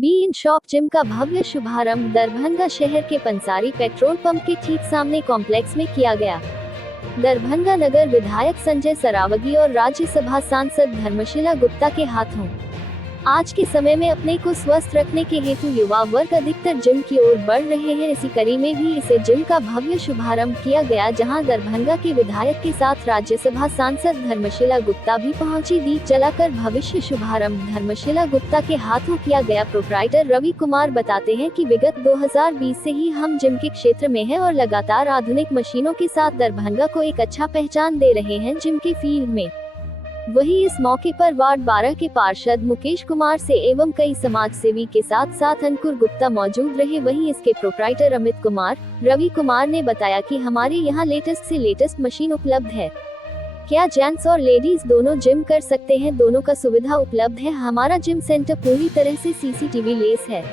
Be in shop gym का भव्य शुभारंभ दरभंगा शहर के पंसारी पेट्रोल पंप के ठीक सामने कॉम्प्लेक्स में किया गया। दरभंगा नगर विधायक संजय सरावगी और राज्यसभा सांसद धर्मशिला गुप्ता के हाथों आज के समय में अपने को स्वस्थ रखने के हेतु युवा वर्ग अधिकतर जिम की ओर बढ़ रहे हैं। इसी कड़ी में भी इसे जिम का भव्य शुभारंभ किया गया, जहां दरभंगा के विधायक के साथ राज्यसभा सांसद धर्मशिला गुप्ता भी पहुंची। दीप जलाकर भविष्य शुभारंभ धर्मशिला गुप्ता के हाथों किया गया। प्रोप्राइटर रवि कुमार बताते हैं कि विगत 2020 से ही हम जिम के क्षेत्र में हैं और लगातार आधुनिक मशीनों के साथ दरभंगा को एक अच्छा पहचान दे रहे हैं जिम के फील्ड में। वहीं इस मौके पर वार्ड 12 के पार्षद मुकेश कुमार से एवं कई समाज सेवी के साथ साथ अंकुर गुप्ता मौजूद रहे। वहीं इसके प्रोप्राइटर अमित कुमार, रवि कुमार ने बताया कि हमारे यहां लेटेस्ट से लेटेस्ट मशीन उपलब्ध है। क्या जेंट्स और लेडीज दोनों जिम कर सकते हैं, दोनों का सुविधा उपलब्ध है। हमारा जिम सेंटर पूरी तरह से CCTV लेस है।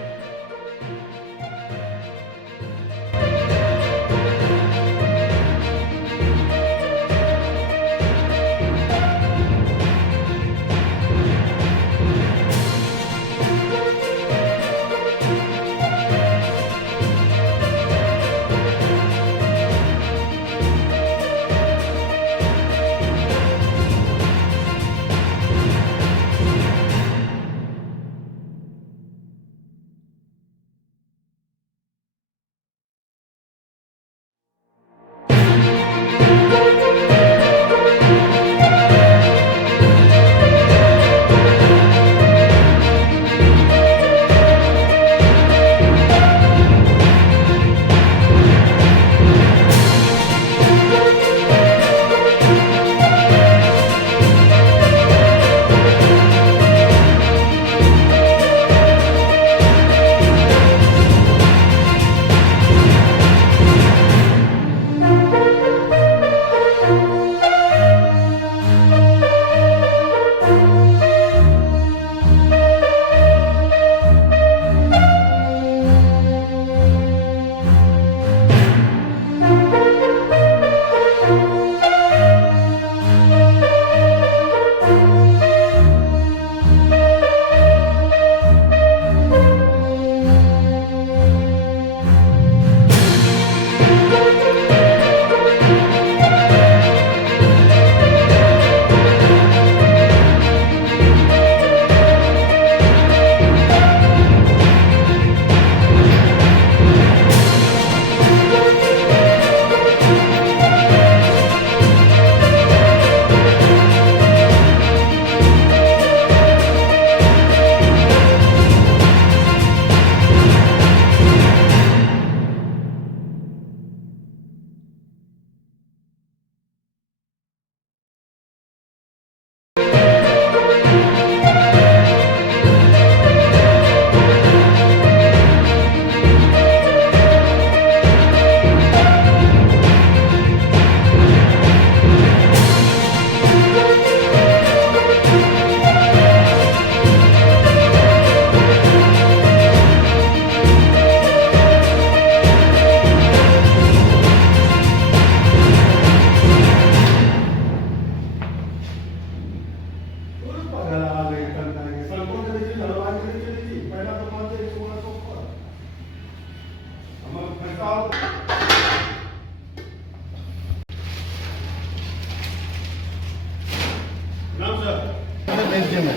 बेस्ट जिम है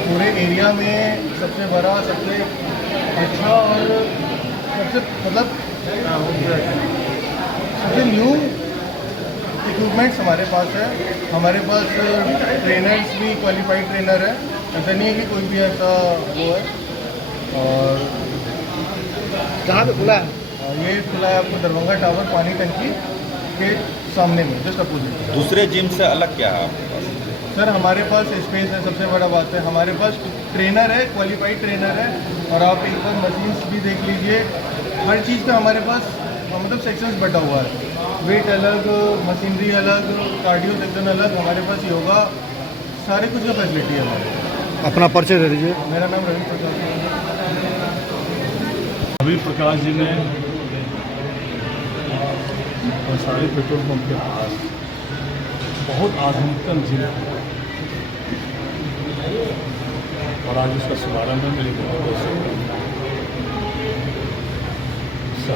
पूरे एरिया में, सबसे बड़ा, सबसे अच्छा और सबसे सबसे न्यू इक्विपमेंट्स हमारे पास है। हमारे पास ट्रेनर्स भी क्वालिफाइड ट्रेनर है, ऐसा नहीं है कि कोई भी ऐसा वो है। और कहाँ पे खुला है? ये खुला है आपको दरभंगा टावर पानी टंकी के सामने में, जस्ट अपोजिट। दूसरे जिम से अलग क्या है आपके पास? सर हमारे पास स्पेस है, सबसे बड़ा बात है हमारे पास ट्रेनर है, क्वालिफाइड ट्रेनर है। और आप एक बार मशीन्स भी देख लीजिए, हर चीज़ का हमारे पास मतलब सेक्शंस बटा हुआ है। वेट अलग, मशीनरी अलग, कार्डियो सेक्शन अलग, हमारे पास योगा सारे कुछ का फैसिलिटी है हमारे पास। अपना परिचय दे दीजिए। मेरा नाम रवि प्रकाश है। रवि प्रकाश जी ने पंसारी पेट्रोल पंप के पास बहुत आधुनिकतम जिम और आज उसका शुभारंभ है मेरे घर से।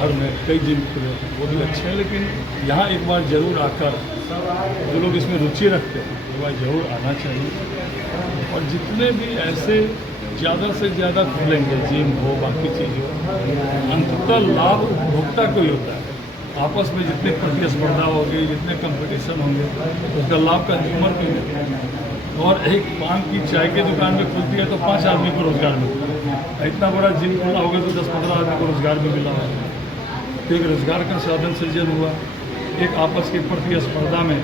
शहर में कई जिम खुले वो भी अच्छे हैं, लेकिन यहाँ एक बार ज़रूर आकर जो लोग इसमें रुचि रखते हैं एक बार ज़रूर आना चाहिए। और जितने भी ऐसे ज़्यादा से ज़्यादा खुलेंगे, जिम हो बाकी चीज़ हो, अंततः लाभ उपभोक्ता को ही होता है। आपस में जितनी प्रतिस्पर्धा होगी, जितने कंपटीशन होंगे, उसका लाभ कंज्यूमर को ही मिलता है। और एक पान की चाय की दुकान में खुलती है तो 5 आदमी को रोज़गार मिलता है, इतना बड़ा जिम खुला होगा तो 10-15 आदमी को रोज़गार भी मिला होगा। तो एक रोज़गार का साधन सृजन हुआ, एक आपस की प्रतिस्पर्धा में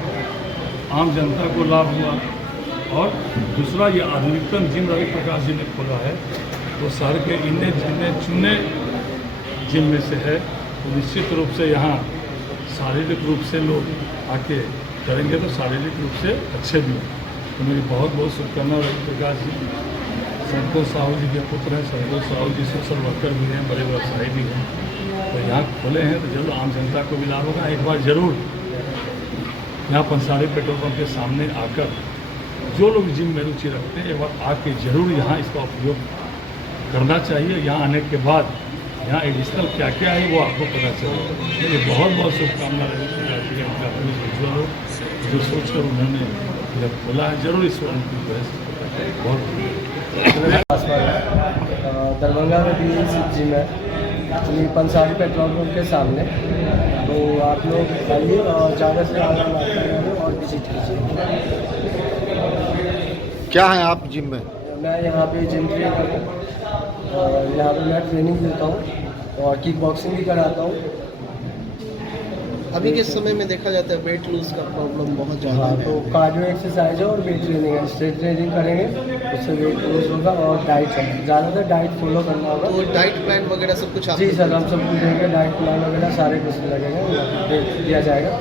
आम जनता को लाभ हुआ। और दूसरा ये आधुनिकतम जिम रवि प्रकाश जी ने खोला है, तो शहर के इन्हें चुने जिम में से है, तो निश्चित रूप से यहाँ शारीरिक रूप से लोग आके करेंगे तो शारीरिक रूप से अच्छे भी हैं। तो मेरी बहुत बहुत शुभकामना रवि प्रकाश जी। संतोष साहू जी के पुत्र हैं, संतोष साहू जी सोशल वर्कर भी हैं, बड़े व्यवसायी भी हैं, तो यहाँ खोले हैं तो जरूर आम जनता को भी लाभ होगा। एक बार ज़रूर यहाँ पंसारी पेट्रोल पंप के सामने आकर जो लोग जिम में रुचि रखते हैं एक बार आके ज़रूर यहाँ इसका उपयोग करना चाहिए। यहाँ आने के बाद यहाँ एडिशनल क्या क्या है वो आपको पता चलेगा। मेरी बहुत बहुत शुभकामना रवि प्रकाश जी का, उनका पुलिस उज्ज्वल हो, जो सोचकर उन्होंने जब खोला है, जरूर इस उनकी बहुत दरभंगा में भी जिम है, एक्चुअली पंसारी पेट्रोल पंप के सामने। तो आप लोग आइए और ज़्यादा से ज़्यादा मात्रा और विजिट कीजिए। क्या है आप जिम में? मैं यहाँ पे जिम ट्रेनर हूँ और यहाँ पे मैं ट्रेनिंग देता हूँ और किक बॉक्सिंग भी कराता हूँ। अभी के समय में देखा जाता है वेट लूज का प्रॉब्लम बहुत ज़्यादा है। तो कार्डियो एक्सरसाइज है और वेट ट्रेनिंग है। स्ट्रेट ट्रेनिंग करेंगे उससे वेट लूज होगा और डाइट है, ज़्यादातर डाइट फॉलो करना होगा। तो डाइट प्लान वगैरह सब कुछ जी सर, हम सब कुछ देंगे, डाइट प्लान वगैरह सारे कुछ लगेगा, दिया जाएगा।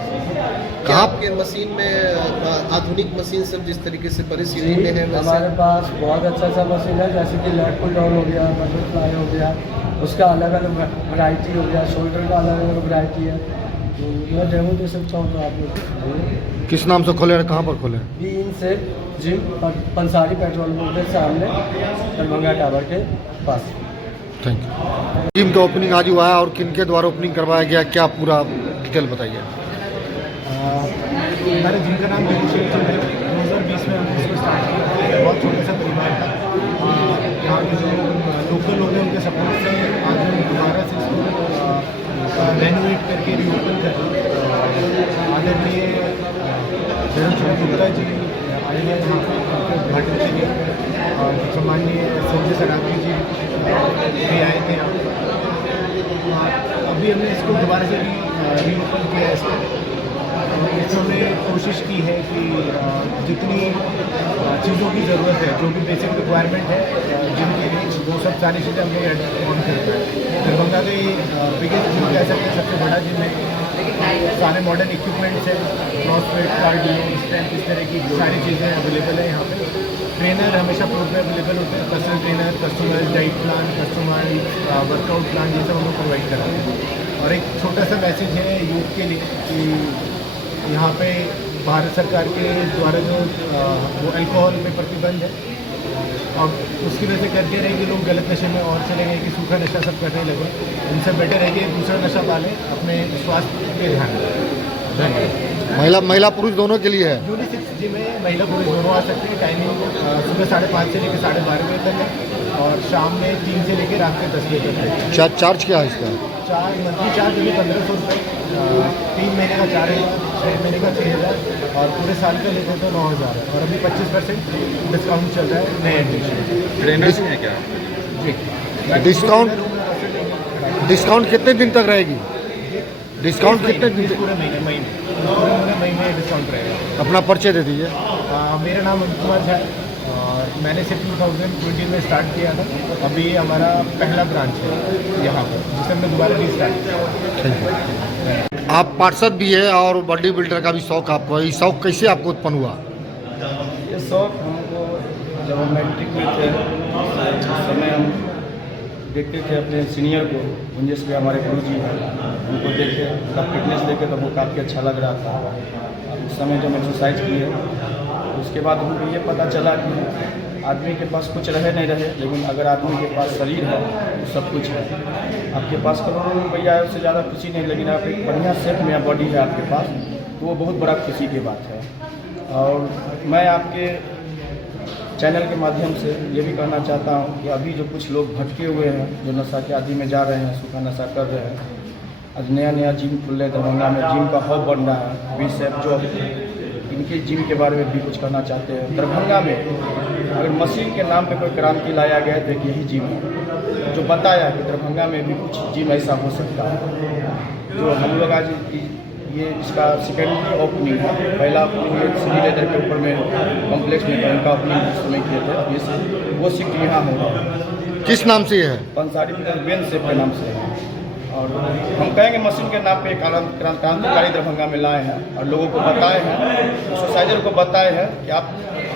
कहाँ आपके मशीन में आधुनिक मशीन सब जिस तरीके से परिस्थिति में है हमारे पास बहुत अच्छा मशीन है, जैसे कि लेग पुल डाउन हो गया, बटरफ्लाई हो गया, उसका अलग अलग वैरायटी हो गया, शोल्डर का अलग अलग वैरायटी है। तो मैं डेमो दे सकता हूँ तो आप लोग। किस नाम से खोले हैं, कहाँ पर खोले हैं? बी इन से जिम पंसारी पेट्रोल पंप के सामने दरभंगा टावर के पास। Thank you. जिम का ओपनिंग आज हुआ है और किन के द्वारा ओपनिंग करवाया गया, क्या पूरा डिटेल बताइए। हमारे जिम का नाम 2020 में हमने इसको स्टार्ट किया। बहुत छोटा सा परिवार था। यहाँ के जो लोकल लोग हैं उनके सपोर्ट से आज हम दोबारा से इसको रेनोवेट करके रीओपन कर रहे हैं। आदरणीय गुप्ता जी आए हैं यहाँ पर उद्घाटन के लिए और सम्माननीय संजय सरावगी जी भी आए थे यहाँ। अभी हमने इसको दोबारा से रीओपन किया है। इसमें हमने कोशिश की है कि जितनी चीज़ों की ज़रूरत है, जो भी बेसिक रिक्वायरमेंट है जिनके लिए, वो सब सारी चीज़ें हम लोग ऑन करते हैं। दरभंगा का बिगेस्ट जिम कह सकते हैं, सबसे बड़ा जिम है। सारे मॉडर्न इक्विपमेंट्स हैं, क्रॉसफिट, कार्डियो, स्ट्रेंथ, इस तरह की सारी चीज़ें अवेलेबल है यहाँ पे। ट्रेनर हमेशा प्रोग्राम में अवेलेबल होते हैं, personal trainer, customise diet plan, customise workout plan, ये सब हम लोग प्रोवाइड कराते हैं। और एक छोटा सा मैसेज है यूथ के लिए कि यहाँ पे भारत सरकार के द्वारा जो वो अल्कोहल पे प्रतिबंध है, और उसकी वजह से करते रहे कि लोग गलत नशे में और चले गए कि सूखा नशा सब करने लगे। उनसे बेटर है कि दूसरा नशा पालें, अपने स्वास्थ्य पे ध्यान दें। महिला पुरुष दोनों के लिए है। यूनिसेक्स जिम में महिला पुरुष दोनों आ सकते हैं। टाइमिंग सुबह 5:30 से लेकर 12:30 बजे तक है और शाम में 3 से लेकर रात के 10 बजे तक है। चार्ज क्या है इसका? मंथली चार्ज अभी 1500 रुपये, 3 महीने का 4000, 6 महीने का 6000 और पूरे साल का लेते तो 9000 है। और अभी 25% डिस्काउंट चल रहा है नए एडमिशन। ट्रेनर्स हैं क्या? जी। डिस्काउंट कितने दिन तक रहेगी? डिस्काउंट कितने दिन? पूरे महीने डिस्काउंट रहेगा। अपना परिचय दे दीजिए। मेरा नाम अमित कुमार झा है और मैंने से 2020 में स्टार्ट किया था। अभी हमारा पहला ब्रांच है यहाँ पर, जिसे हमने दोबारा भी स्टार्ट किया। आप पार्षद भी है और बॉडी बिल्डर का भी शौक आपको है, ये शौक कैसे आपको उत्पन्न हुआ? ये शौक हमको जब हम मैट्रिक में थे उस समय हम देखते थे अपने सीनियर को, गुंजेश भी हमारे गुरु जी हैं, उनको देखे, उनका फिटनेस देखे तो वो काफ़ी अच्छा लग रहा था। उस समय जब एक्सरसाइज किए उसके बाद हमको ये पता चला कि आदमी के पास कुछ रहे नहीं रहे, लेकिन अगर आदमी के पास शरीर है तो सब कुछ है। आपके पास करोड़ों रुपया है, उससे ज़्यादा खुशी नहीं, लेकिन आप एक बढ़िया शेप में बॉडी है आपके पास, तो वो बहुत बड़ा खुशी की बात है। और मैं आपके चैनल के माध्यम से ये भी कहना चाहता हूँ कि अभी जो कुछ लोग भटके हुए हैं, जो नशा के आदि में जा रहे हैं, सूखा नशा कर रहे हैं, आज नया नया जिम खुल रहे दरभंगा में, जिम का हब बन रहा है, बीसेफ जो इनके जिम के बारे में भी कुछ कहना चाहते हैं। दरभंगा में अगर मशीन के नाम पे कोई क्रांति लाया गया है तो एक यही जिम है, जो बताया कि दरभंगा में भी कुछ जिम ऐसा हो सकता है। जो हम लोग आज ये इसका सेकेंडरी ओपनिंग है, पहला ओपनिंग श्री लेदर के ऊपर में कॉम्प्लेक्स में इनका ओपनिंग उस समय किए थे, ये वो शिफ्ट यहाँ होगा। किस नाम से है? पंसारी बेन सेफ के नाम से है। और हम कहेंगे मशीन के नाम पे क्रांतिकारी दरभंगा में लाए हैं और लोगों को बताए हैं, सोसाइटी को बताए हैं कि आप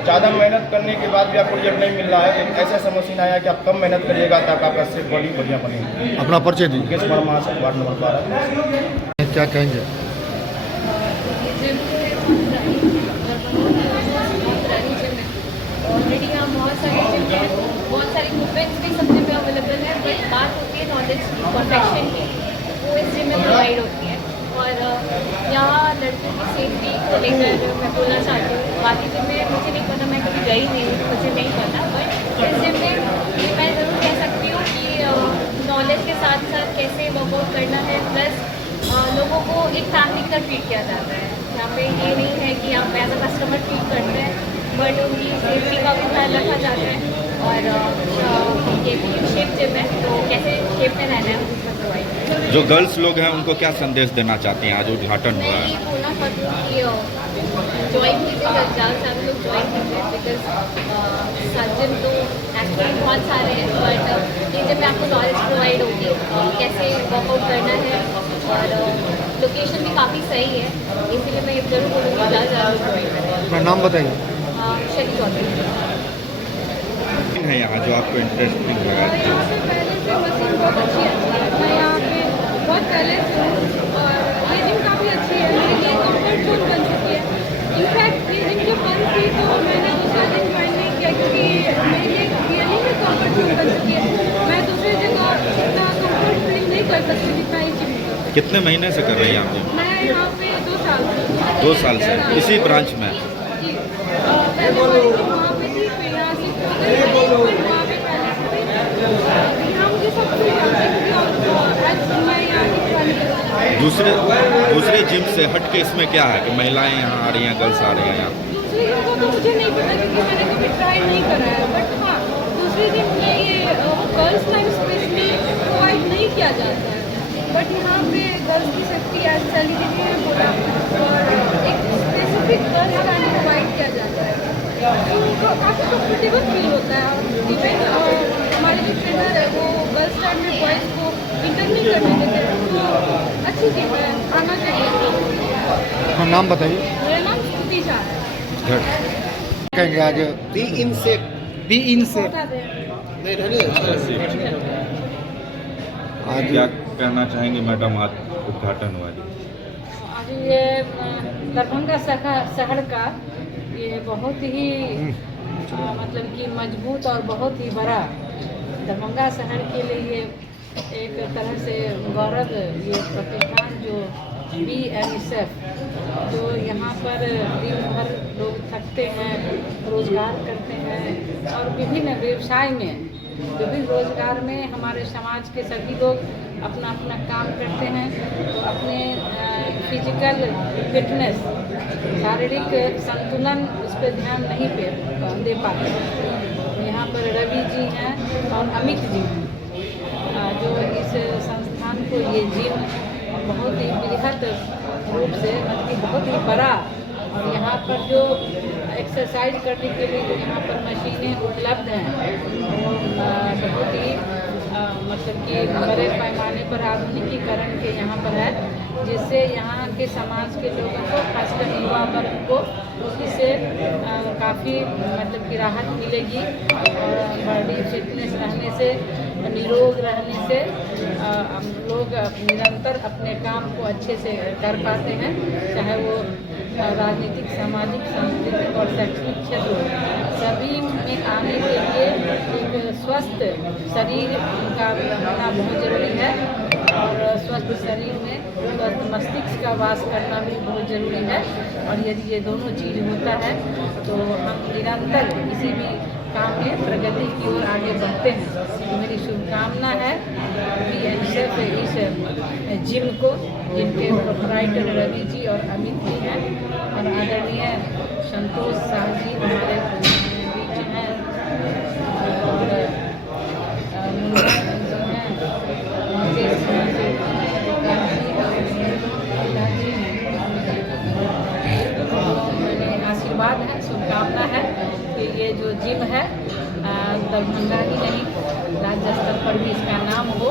ज़्यादा मेहनत करने के बाद भी आपको रिजल्ट नहीं मिल रहा है, लेकिन ऐसा ऐसा मशीन आया कि आप कम मेहनत करिएगा तब आपका सेफ बॉडी बढ़िया बनेगी। अपना परिचय दीजिए। Mukesh Verma, ward number 12। क्या कहेंगे? ऑलरेडी यहाँ बहुत सारे जिम हैं, बहुत सारे इक्विपमेंट्स भी सब जिम में अवेलेबल है, बट बात होती है नॉलेज की, परफेक्शन की, वो इस जिम में प्रोवाइड होती है। और यहाँ लड़कियों की सेफ्टी को लेकर मैं बोलना चाहती हूँ। बाकी जिम में मुझे नहीं पता, मैं कभी गई नहीं हूँ, मुझे नहीं पता, बट इस जिम में ये मैं ज़रूर कह सकती हूँ कि नॉलेज के साथ साथ कैसे वर्कआउट करना है, प्लस लोगों को एक फैमिली का ट्रीट किया जाता है। यहाँ पे ये नहीं है कि आप एज अ कस्टमर ट्रीट करते हैं, बट उनकी सेफ्टी का भी ख्याल रखा जाता है। और ये भी शेप जिम है, तो कैसे शेप में रहना है उसमें प्रोवाइड। जो गर्ल्स लोग हैं उनको क्या संदेश देना चाहती हैं? आज उद्घाटन हुआ मैं है। ये बोलना चाहती हूँ कि ज्वाइन कीजिए, ज़्यादा से ज़्यादा लोग ज्वाइन कीजिए, बिकॉज जिम तो एक्चुअली बहुत सारे हैं, बट ये जिम में आपको नॉलेज प्रोवाइड होगी कैसे वर्कआउट करना है, और लोकेशन भी काफ़ी सही है, इसीलिए मैं ये जरूर बोलूँगी ज़्यादा से ज़्यादा ज्वाइन करें। अपना नाम बताइए। शनि चौधरी है यहाँ जो आपको इंटरेस्टिंग लगा? यहाँ पे पहले से मशीन बहुत अच्छी है, मैं यहाँ पे बहुत पहले से हूँ और ये जिम काफ़ी अच्छी है, मेरे लिए कम्फर्ट जोन बन चुकी है। इनफैक्ट ये जिम जब बंद थी तो मैंने दूसरा जिम ज्वाइन नहीं किया, क्योंकि मेरे लिए रियली में कम्फर्ट जोन बन चुकी है। मैं दूसरी जगह इतना कम्फर्ट फील नहीं कर सकती जितना ये जिम में। कितने महीने से कर रही हैं आप? मैं यहाँ पे 2 साल से 2 साल से इसी ब्रांच में? जी, पहले वाली जिम वहाँ पे थी, फिर यहाँ शिफ्ट हो गई, बट वहाँ पे पहले से थी। यहाँ मुझे सब कुछ मैं यहाँ की ट्राई कर रही हूँ। दूसरे जिम से हट के इसमें क्या है कि महिलाएं यहाँ आ रही हैं, गर्ल्स आ रही हैं यहाँ? दूसरी जिम को तो मुझे नहीं पता, क्योंकि मैंने कभी ट्राई नहीं करा है, बट हाँ दूसरी जिम में ये गर्ल्स टाइम स्पेशली प्रोवाइड नहीं किया जाता है, बट यहाँ पे गर्ल्स की सेफ्टी एज सेलिब्रिटी ने बोला और एक स्पेसिफिक गर्ल्स टाइम प्रोवाइड किया जाता है, तो उनको काफ़ी कंफर्टेबल फील होता है। और इवन हमारे जो ट्रेनर है वो गर्ल्स टाइम में बॉयज़ को इंटर नहीं करने देते, तो अच्छी जिम है, आना चाहिए। अपना नाम बताइए। मेरा नाम स्तुति झा है। कहेंगे आज आज क्या कहना चाहेंगे मैडम, आज उद्घाटन हुआ जी? आज ये दरभंगा शहर का ये बहुत ही मतलब कि मजबूत और बहुत ही बड़ा दरभंगा शहर के लिए एक तरह से गौरव ये प्रतिष्ठान जो BNSF जो यहाँ पर दिन भर लोग थकते हैं, रोजगार करते हैं और विभिन्न व्यवसाय में विभिन्न रोजगार में हमारे समाज के सभी लोग अपना अपना काम करते हैं, तो अपने फिजिकल फिटनेस शारीरिक संतुलन उस पर ध्यान नहीं दे पाते। यहाँ पर रवि जी हैं और अमित जी हैं जो इस संस्थान को ये जिम बहुत ही बृहद रूप से मतलब कि बहुत ही बड़ा, और यहाँ पर जो एक्सरसाइज करने के लिए जो यहाँ पर मशीनें उपलब्ध हैं वो बहुत ही मतलब कि बड़े पैमाने पर आधुनिकीकरण के यहाँ पर है, जिससे यहाँ के समाज के लोगों को खासकर युवा वर्ग को इससे काफ़ी मतलब कि राहत मिलेगी और बॉडी फिटनेस रहने से, निरोग रहने से हम लोग निरंतर अपने काम को अच्छे से कर पाते हैं, चाहे वो राजनीतिक, सामाजिक, सांस्कृतिक और शैक्षणिक क्षेत्र सभी में आने के लिए एक स्वस्थ शरीर का होना बहुत ज़रूरी है और स्वस्थ शरीर में स्वस्थ मस्तिष्क का वास करना भी बहुत ज़रूरी है। और यदि ये दोनों चीज़ होता है तो हम निरंतर किसी भी काम में प्रगति की ओर आगे बढ़ते हैं। तो मेरी शुभकामना है BNSF इस जिम को, जिनके प्रोप्राइटर रवि जी और अमित जी हैं और आदरणीय संतोष शाह जी हमारे बीच हैं और मुन्ना जी हैं, मुकेश जी मैंने आशीर्वाद है, शुभकामना है कि ये जो जिम है दरभंगा ही नहीं राज्य स्तर पर भी इसका नाम हो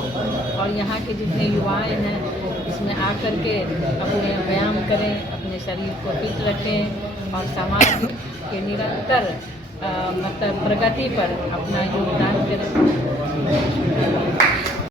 और यहाँ के जितने युवाएं हैं इसमें आकर के अपने व्यायाम करें, अपने शरीर को फिट रखें और समाज के निरंतर मतलब प्रगति पर अपना योगदान करें।